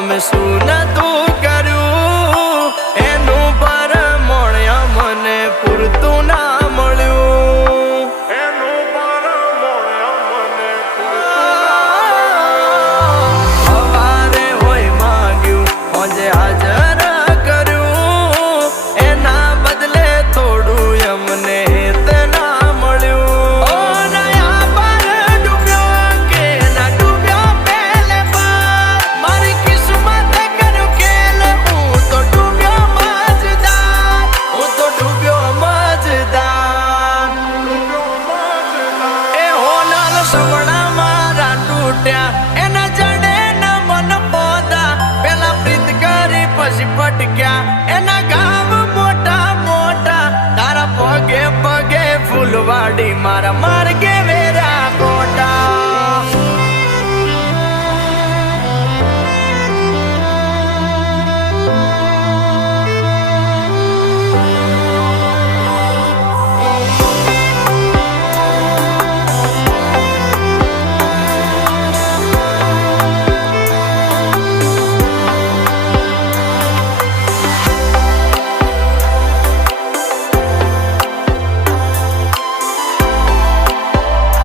અમે શું નતું કર્યું એનું પરમણ મને પૂરતું ના મળ્યું. એનું પરમણ મને સવારે હોય માંગ્યું આજે હાજર કર્યું એના બદલે થોડું અમને ના મળ્યું. ઓ નયા પર ડૂબ્યો કે ના ડૂબ્યો પહેલે પર મારી કિસ્મત કર્યું કેલ હું તો ડૂબ્યો મજદાર. હું તો ડૂબ્યો મજદાર. એ હોનલ સવડા મારા તૂટ્યા